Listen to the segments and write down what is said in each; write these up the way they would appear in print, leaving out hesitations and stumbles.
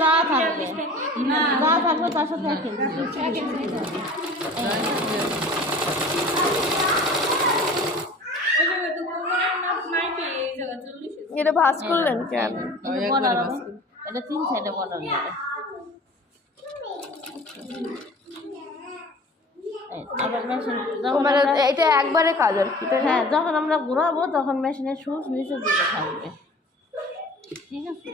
যা থাকবে তার সাথে এটা ভাঁজ করলেন কেন? এটা 3 সাইডে বর্ডার হবে। আবার মেশিন মানে এটা একবারে কাজ আর কি। হ্যাঁ, যখন আমরা ঘোরাবো তখন মেশিনের সুচ নিচে দিকে থাকবে। ঠিক আছে,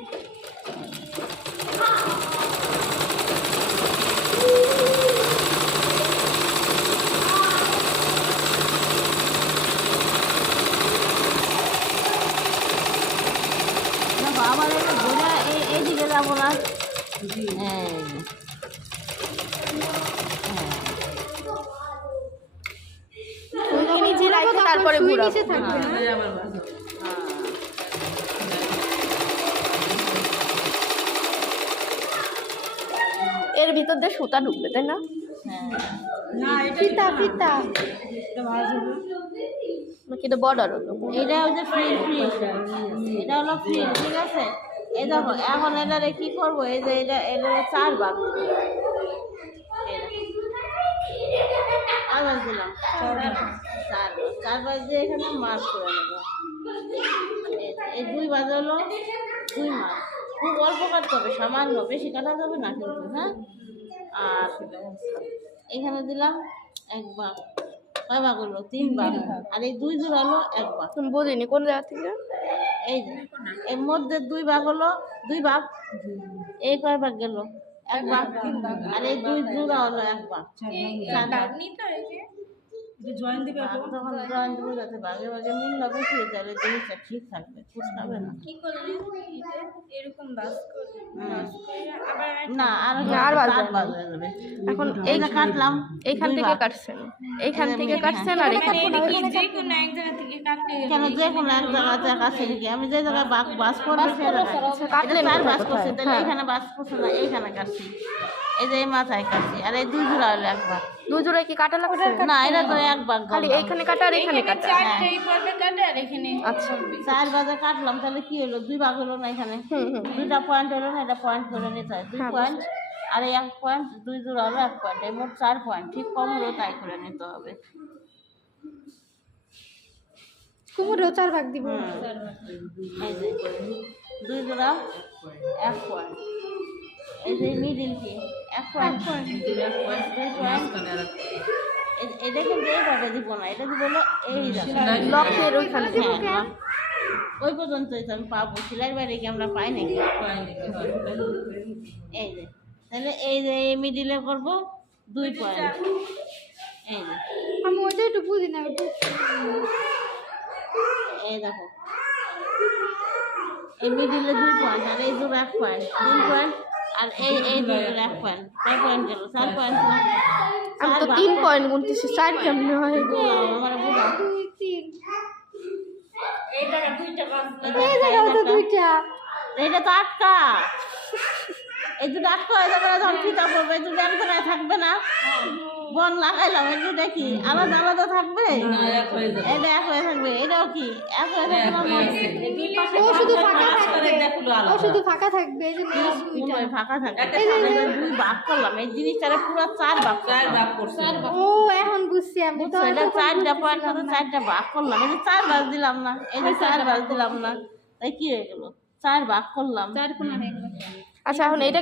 আবার এটা ঘোরা এইদিকে যাবো না। তারপরে এর ভিতর দিয়ে সুতা ঢুকবে, তাই না? ফিতা কিন্তু বর্ডার হলো। এটা হচ্ছে ফ্রি, এটা হলো ফ্রি। ঠিক আছে, এই দেখো এখন এটারে কি করবো, এই যে এটা 4 ভাগ দিলাম, 4 ভাগ দিয়ে এখানে মার্ক করে নেবো। এই 2 ভাগ হলো 2 মার্ক। খুব অল্প কাটতে হবে, সামান্য, বেশি কাটা যাবে না কিন্তু। হ্যাঁ, আর এখানে দিলাম 1 ভাগ। কয় ভাগ হলো? 3 ভাগ। আর এই 2 জোড়া হলো 1 ভাগ। তুমি বুঝিনি কোন জায়গা থেকে? এই যে এর মধ্যে 2 ভাগ হলো 2 ভাগ। এই কয় ভাগ গেল? 1 ভাগ। আর এই 2 জোড়া হলো 1 ভাগ। 4 ভাগ। তখন জয়েন দেবো যাতে ভাগে ভাগে মিল হবে, খেয়ে তাহলে জিনিসটা ঠিক থাকবে, ফুসকাবে না। না, আর 4 ভাগ হয়ে যাবে। এখন এই যে কাটলাম, এইখান থেকে কাটছেন, এইখান থেকে কাটছেন, আর এখান থেকে কেন যে কোনো এক জায়গাতে কাটছে নাকি? আমি যে জায়গায় বাস করবো সেই জায়গায় কাটলে 4 বাস করছে, তাহলে এখানে বাস করছে না, এইখানে কাটছি। এই যে এই মাথায় কাটছি, আর এই 2 জোড়া হলো 1 ভাগ। 2 জোড়া কি কাটা লাগবে? না, এটা তো 1 ভাগ, খালি এইখানে কাটা আর এখানে কাটা। আচ্ছা, 4 ভাগে কাটলাম, তাহলে কি হলো? 2 ভাগ হলো না? এখানে 2টা পয়েন্ট হলো না? এটা পয়েন্ট করে নিতে হয়, 2 পয়েন্ট আর এই 1 পয়েন্ট, 2 জোড়া হলো 1 পয়েন্ট, এই মোট 4 পয়েন্ট। ঠিক কম হলো তাই করে নিতে হবে। কুমুরও 4 ভাগ দিব। এই যে 2 জোড়া 1 পয়েন্ট, এই যে মিডিল কি 1 পয়েন্ট, 2 পয়েন্ট। এটা কিন্তু এইভাবে দিব না, এটা দিব হলো এই লকের ওইখানে। হ্যাঁ, ওই পর্যন্তই তো আমি পাবো। সেলাই বাইরে কি আমরা পাই নাকি? এই যে তাহলে এই যে এই মিডিলে করবো 2 পয়েন্ট। এই যে আমি ওইটা একটু বুঝি না। এই দেখো, এই মিডিলে 2 পয়েন্ট, আর এই জোড়া 1 পয়েন্ট, 3 পয়েন্ট, আর এই জোড়া 1 পয়েন্ট। কয় পয়েন্ট গেল? 4 পয়েন্ট। আমি তো 3 পয়েন্ট গুনতেছি, 4 কেমনে হয়? আমার বুঝা 2 3 এই জায়গা 2টা কাজ, এই জায়গাও তো 2টা। এটা তো 8টা। এই দুটো 8টা হয়ে যাবে, যখন ফিতা পড়বে এই দুটো এক জায়গায় থাকবে না। বন লাগাইলাম, এই দুটো কি আলাদা আলাদা থাকবে? এটা এক হয়ে থাকবে। এটাও কি এক হয়ে থাকবে? ও শুধু ফাঁকা থাকবে, ও শুধু ফাঁকা থাকবে। এই যে ফাঁকা থাকবে। 2 ভাগ করলাম, এই জিনিসটারে পুরো 4 ভাগ করছে। ও এখন বুঝছি আমি। তো এটা 4টা পয়েন্ট করে 4টা ভাগ করলাম, এই যে 4 ভাগ দিলাম না, এই যে 4 ভাগ দিলাম না, তাই কি হয়ে গেল? 4 ভাগ করলাম। আচ্ছা, এখন এটা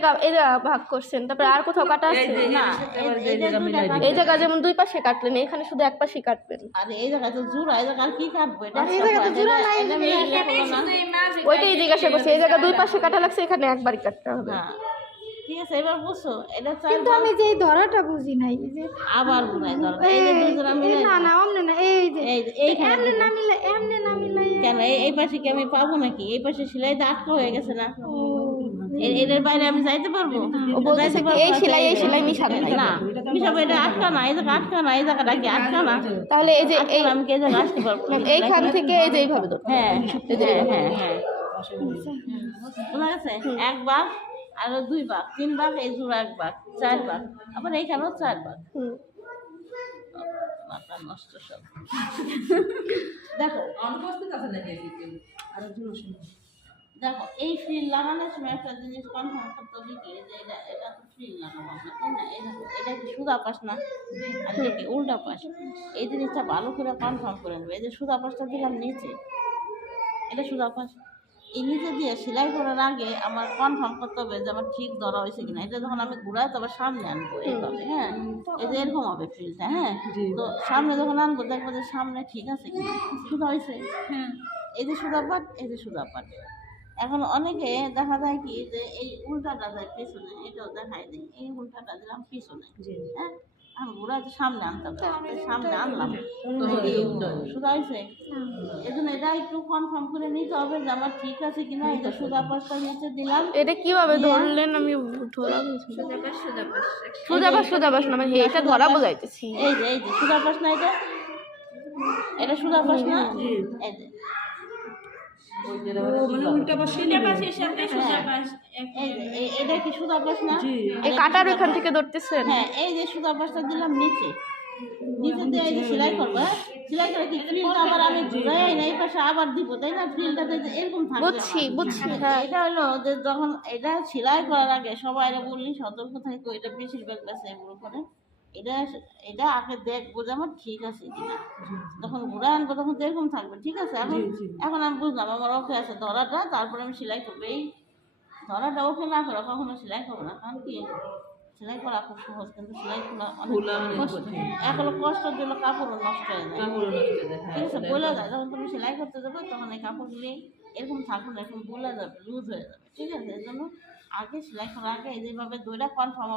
ভাগ করছেন, তারপরে আর কোথাও কাটা আছে না? এই জায়গা যেমন 2 পাশে কাটলেন, এখানে শুধু 1 পাশে কাটবেন। আরে এই জায়গায় তো জোড়া, এই জায়গা কি কাটবে? এই জায়গা তো জোড়া নাই, ওইটাই জিজ্ঞাসা করছি। এই জায়গা 2 পাশে কাটা লাগছে, এখানে একবারই কাটতে হবে। ঠিক আছে, এবার বুঝছো? এটা কিন্তু আমি যে ধরাটা বুঝি নাই। এই যে আবার বুঝাই দরকার। এই যে 2 জোড়া মিলে না না অমনে না, এই যে এইখানে এমনে না মিলে, এমনে না মিলে। কেন এই পাশে কি আমি পাবো নাকি? এই পাশে সেলাইটা আটকা হয়ে গেছে না? এর বাইরে আমি যাইতে পারবো? এই সেলাই মিশাবে না, মিশাবো। এটা আটকা না, এই জায়গা আটকা না, এই জায়গাটা কি আটকা না? তাহলে এই যে আমি কে জায়গা আসতে পারবো? এইখান থেকে এই যে এইভাবে ধরো। হ্যাঁ হ্যাঁ হ্যাঁ, বোঝা গেছে? 1 ভাগ, আরো 2 ভাগ, 3 ভাগ, এই জোড়া 1 ভাগ, 4 ভাগ, আবার এইখানেও 4 ভাগ। মাথা নষ্ট সব। দেখো অনুপস্থিত আছে নাকি? আরো দেখো এই ফ্রিল লাগানোর সময় একটা জিনিস কনফার্ম করতে হবে কি যে এটা তো ফ্রিল লাগাবো আমরা, তাই না? এটা কি সুদা পাশ না, আর এটা কি উল্টা পাশ? এই জিনিসটা ভালো করে কনফার্ম করে নেবে। এই যে সুদা পাশটা দিলাম নিচে, এটা সুদা পাশ। এই নিচে দিয়ে সেলাই করার আগে আমার কনফার্ম করতে হবে যে আমার ঠিক ধরা হয়েছে কিনা। এটা যখন আমি ঘুরাই তবে সামনে আনবো এইভাবে, হ্যাঁ, এই যে এরকম হবে ফ্রিলটা, হ্যাঁ। তো সামনে যখন আনবো দেখবো যে সামনে ঠিক আছে কিনা, সুদা হয়েছে, হ্যাঁ। এই যে সুদা পাট, এই যে সুদা পাট। এখন অনেকে দেখা যায় কি যে এই উল্টাটা যায় পিছনে, এটাও দেখাই দিই, এই উল্টাটা দিলাম পিছনে, হ্যাঁ। আমি ঘুরা তো সামনে আনতাম, সামনে আনলাম, সুদা হয়েছে। এই জন্য এটা একটু কনফার্ম করে নিতে হবে যে আমার ঠিক আছে কিনা। এই যে সুদা পাশটা নিচে দিলাম, এটা কিভাবে ধরলেন? আমি ধরা বুঝি সুদা পাশ না, মানে এটা ধরা বোঝাইতেছি। এই যে সুদা পাশ না, এটা সুদা পাশ না, এই যে এটা কি সুদা পাশ না? এই কাটার ওইখান থেকে ধরতেছেন? হ্যাঁ, এই যে সুদা পাশটা দিলাম নিচে, নিচে দিয়ে এই যে সেলাই করবো, হ্যাঁ। সেলাই করে কি ফ্রিলটা আবার আমি ঘুরাই না এই পাশে আবার দিব, তাই না? ফ্রিলটা এরকম থাকবে। বুঝছি হ্যাঁ। এটা হলো যে যখন এটা সেলাই করার আগে সবাই বললি সতর্ক থাকো, এটা বেশিরভাগ কাছে এগুলো করে। এটা এটা আগে দেখবো যে আমার ঠিক আছে কিনা। যখন ঘুরাই আনবো তখন তো এরকম থাকবে, ঠিক আছে। এখন আমি বুঝলাম আমার ওকে আছে ধরাটা, তারপরে আমি সেলাই করবো। এই ধরাটা ওকে না করে কখনো সেলাই করবো না, কারণ কি সেলাই করা খুব সহজ, কিন্তু সেলাই করা অনেক কষ্ট। এক হলো কষ্ট, দিল কাপড়ও নষ্ট হয়ে যায়, ঠিক আছে, বলে যায়। যখন তুমি সেলাই করতে যাবে তখন এই কাপড়গুলি এরকম থাকবে না, এরকম বলে যাবে, লুজ হয়ে যাবে, ঠিক আছে। এই জন্য আগে সেলাই করার আগে এইভাবে দইটা কনফার্ম